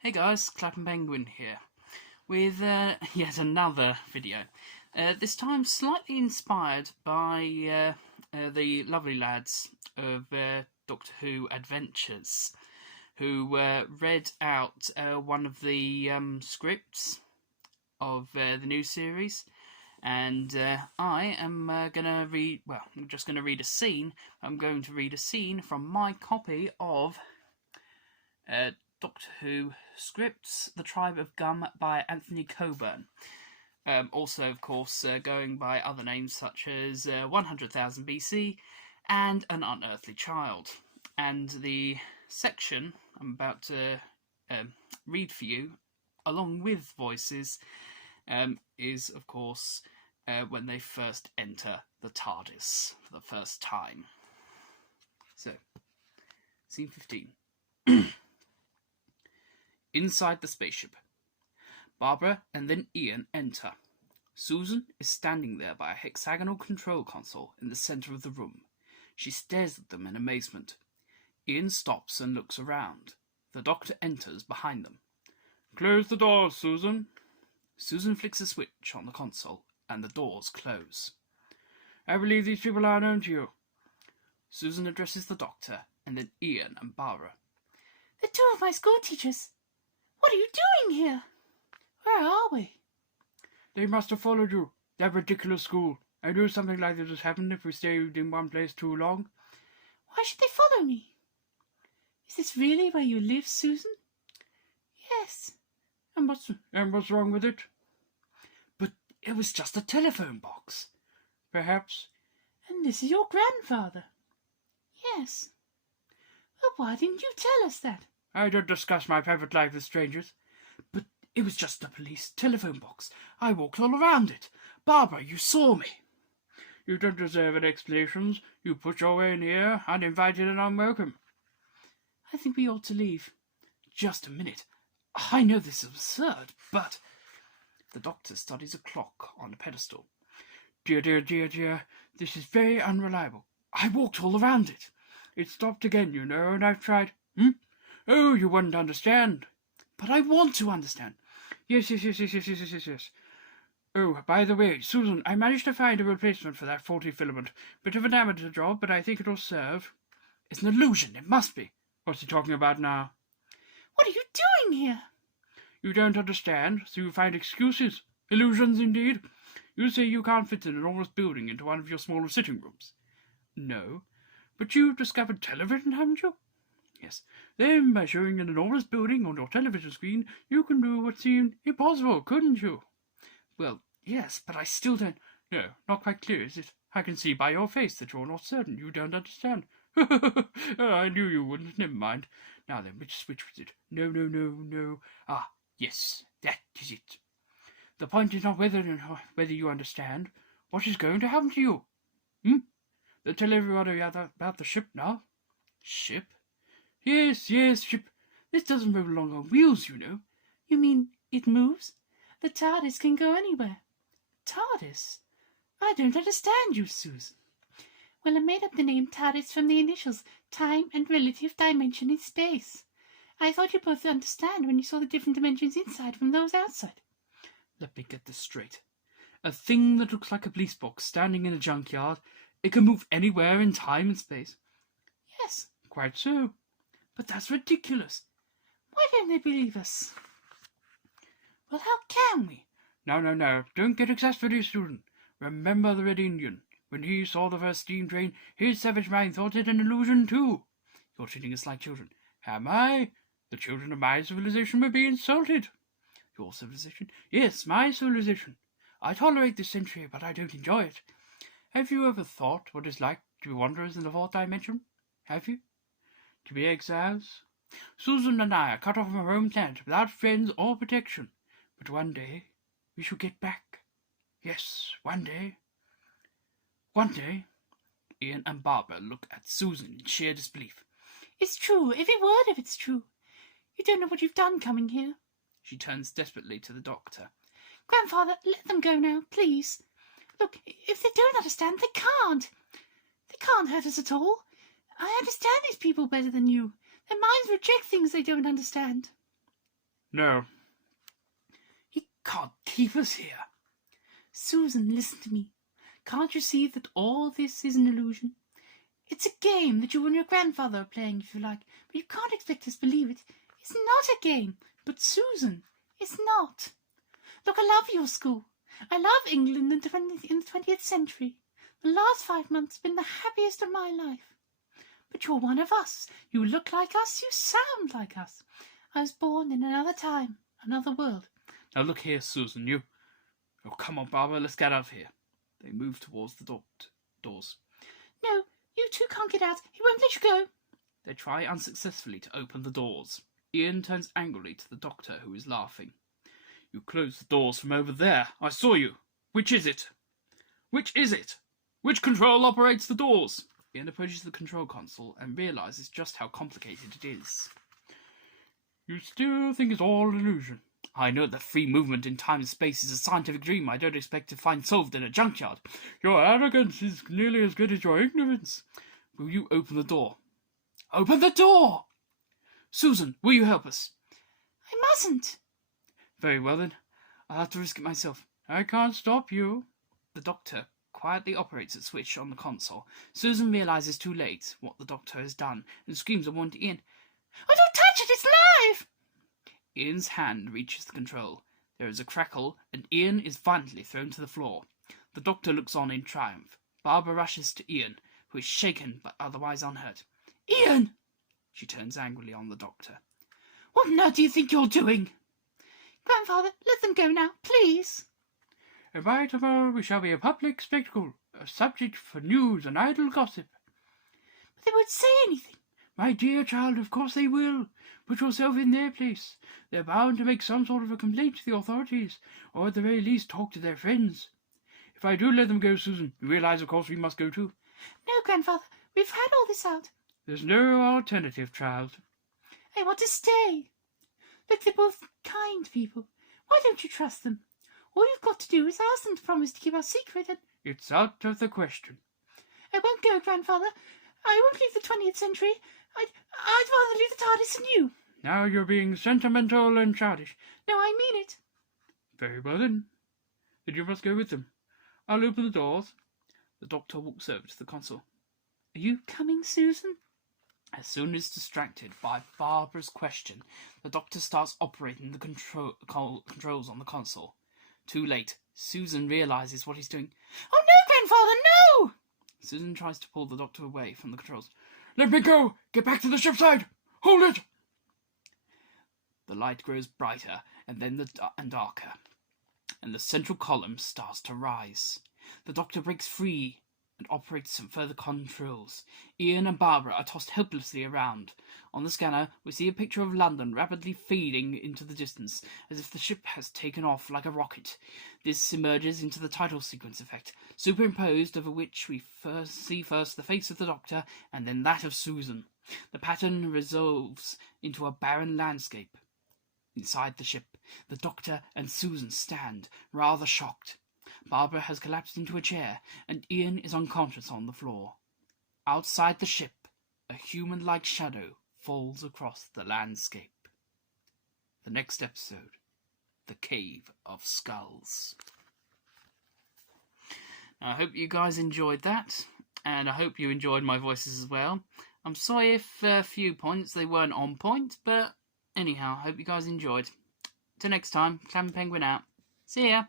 Hey guys, Clapping Penguin here, with yet another video. This time slightly inspired by the lovely lads of Doctor Who Adventures, who read out one of the scripts of the new series. And I am going to read, well, I'm just going to read a scene. I'm going to read a scene from my copy of Doctor Who scripts, The Tribe of Gum by Anthony Coburn. Also, of course, going by other names such as 100,000 BC and An Unearthly Child. And the section I'm about to read for you, along with voices, is, of course, when they first enter the TARDIS for the first time. So, scene 15. Inside the spaceship. Barbara and then Ian enter. Susan is standing there by a hexagonal control console in the centre of the room. She stares at them in amazement. Ian stops and looks around. The Doctor enters behind them. "Close the doors, Susan." Susan flicks a switch on the console, and the doors close. "I believe these people are known to you." Susan addresses the Doctor, and then Ian and Barbara. "The two of my school teachers. What are you doing here? Where are we?" "They must have followed you. That ridiculous school. I knew something like this would happen if we stayed in one place too long." "Why should they follow me? Is this really where you live, Susan?" "Yes." And what's wrong with it?" "But it was just a telephone box." "Perhaps." "And this is your grandfather?" "Yes." "Well, why didn't you tell us that?" "I don't discuss my private life with strangers." "But it was just a police telephone box. I walked all around it. Barbara, you saw me." "You don't deserve any explanations. You put your way in here, uninvited and unwelcome." "I think we ought to leave." "Just a minute. I know this is absurd, but..." The Doctor studies a clock on a pedestal. Dear, this is very unreliable. "I walked all around it." It stopped again, you know, and I've tried. Oh, you wouldn't understand." "But I want to understand." Yes. Oh, by the way, Susan, I managed to find a replacement for that faulty filament. Bit of an amateur job, but I think it'll serve. "It's an illusion, it must be." What's he talking about now? "What are you doing here?" You don't understand, so you find excuses. Illusions, indeed. You say you can't fit an enormous building into one of your smaller sitting rooms. "No." "But you've discovered television, haven't you?" "Yes." "Then, by showing an enormous building on your television screen, you can do what seemed impossible, couldn't you?" "Well, yes, but I still don't..." "No, not quite clear, is it? I can see by your face that you're not certain. You don't understand." I knew you wouldn't. Never mind. Now then, which switch was it? No. Ah, yes, that is it. The point is not whether you understand. What is going to happen to you? They'll tell everybody about the ship now." "Ship?" Yes, ship. This doesn't roll along on wheels, you know." "You mean it moves? The TARDIS can go anywhere." "TARDIS? I don't understand you, Susan." "Well, I made up the name TARDIS from the initials, time and relative dimension in space. I thought you'd both understand when you saw the different dimensions inside from those outside." "Let me get this straight. A thing that looks like a police box standing in a junkyard, it can move anywhere in time and space?" "Yes." "Quite so." "But that's ridiculous." "Why don't they believe us?" "Well, how can we?" Now. Don't get exasperated, Susan. Remember the Red Indian. When he saw the first steam train, his savage mind thought it an illusion too." "You're treating us like children." "Am I? The children of my civilization would be insulted." "Your civilization?" "Yes, my civilization. I tolerate this century, but I don't enjoy it. Have you ever thought what it's like to be wanderers in the fourth dimension? Have you? To be exiles? Susan and I are cut off from our home planet without friends or protection. But one day we shall get back. Yes, one day. One day." Ian and Barbara look at Susan in sheer disbelief. "It's true, every word of it's true. You don't know what you've done coming here." She turns desperately to the Doctor. "Grandfather, let them go now, please. Look, if they don't understand, they can't. They can't hurt us at all. I understand these people better than you. Their minds reject things they don't understand." No. He can't keep us here. Susan, listen to me. Can't you see that all this is an illusion? It's a game that you and your grandfather are playing, if you like, but you can't expect us to believe it. It's not a game. But Susan, it's not. Look, I love your school. I love England in the 20th century. The last 5 months have been the happiest of my life. But you're one of us. You look like us. You sound like us. I was born in another time, another world. Now look here, Susan, you... Oh, come on, Barbara, let's get out of here. They move towards the doors. No, you two can't get out. He won't let you go. They try unsuccessfully to open the doors. Ian turns angrily to the doctor, who is laughing. You closed the doors from over there. I saw you. Which is it? Which is it? Which control operates the doors? Ian approaches the control console and realizes just how complicated it is. You still think it's all an illusion? I know that free movement in time and space is a scientific dream I don't expect to find solved in a junkyard. Your arrogance is nearly as good as your ignorance. Will you open the door? Open the door! Susan, will you help us? I mustn't. Very well then. I'll have to risk it myself. I can't stop you. The doctor quietly operates a switch on the console. Susan realizes too late what the doctor has done and screams and warns Ian. Oh, don't touch it! It's live! Ian's hand reaches the control. There is a crackle, and Ian is violently thrown to the floor. The doctor looks on in triumph. Barbara rushes to Ian, who is shaken but otherwise unhurt. Ian! She turns angrily on the doctor. What on earth do you think you're doing? Grandfather, let them go now, please. And by tomorrow we shall be a public spectacle, a subject for news and idle gossip. But they won't say anything. My dear child, of course they will. Put yourself in their place. They're bound to make some sort of a complaint to the authorities, or at the very least talk to their friends. If I do let them go, Susan, you realize, of course, we must go too. No, Grandfather, we've had all this out. There's no alternative, child. I want to stay. Look, they're both kind people. Why don't you trust them? All you've got to do is ask them to promise to keep our secret and... It's out of the question. I won't go, Grandfather. I won't leave the 20th century. I'd rather leave the TARDIS than you. Now you're being sentimental and childish. No, I mean it. Very well then. Then you must go with them. I'll open the doors. The doctor walks over to the console. Are you coming, Susan? As soon as distracted by Barbara's question, the doctor starts operating the controls on the console. Too late. Susan realizes what he's doing. Oh no, Grandfather, no! Susan tries to pull the doctor away from the controls. Let me go! Get back to the ship side! Hold it! The light grows brighter and then darker, and the central column starts to rise. The doctor breaks free and operates some further controls. Ian and Barbara are tossed helplessly around. On the scanner, we see a picture of London rapidly fading into the distance, as if the ship has taken off like a rocket. This emerges into the title sequence effect, superimposed over which we see first the face of the Doctor, and then that of Susan. The pattern resolves into a barren landscape. Inside the ship, the Doctor and Susan stand, rather shocked. Barbara has collapsed into a chair, and Ian is unconscious on the floor. Outside the ship, a human-like shadow falls across the landscape. The next episode, The Cave of Skulls. I hope you guys enjoyed that, and I hope you enjoyed my voices as well. I'm sorry if a few points they weren't on point, but anyhow, I hope you guys enjoyed. Till next time, Clam Penguin out. See ya!